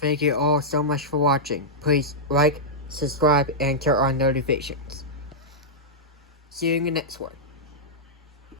Thank you all so much for watching. Please like, subscribe, and turn on notifications. See you in the next one.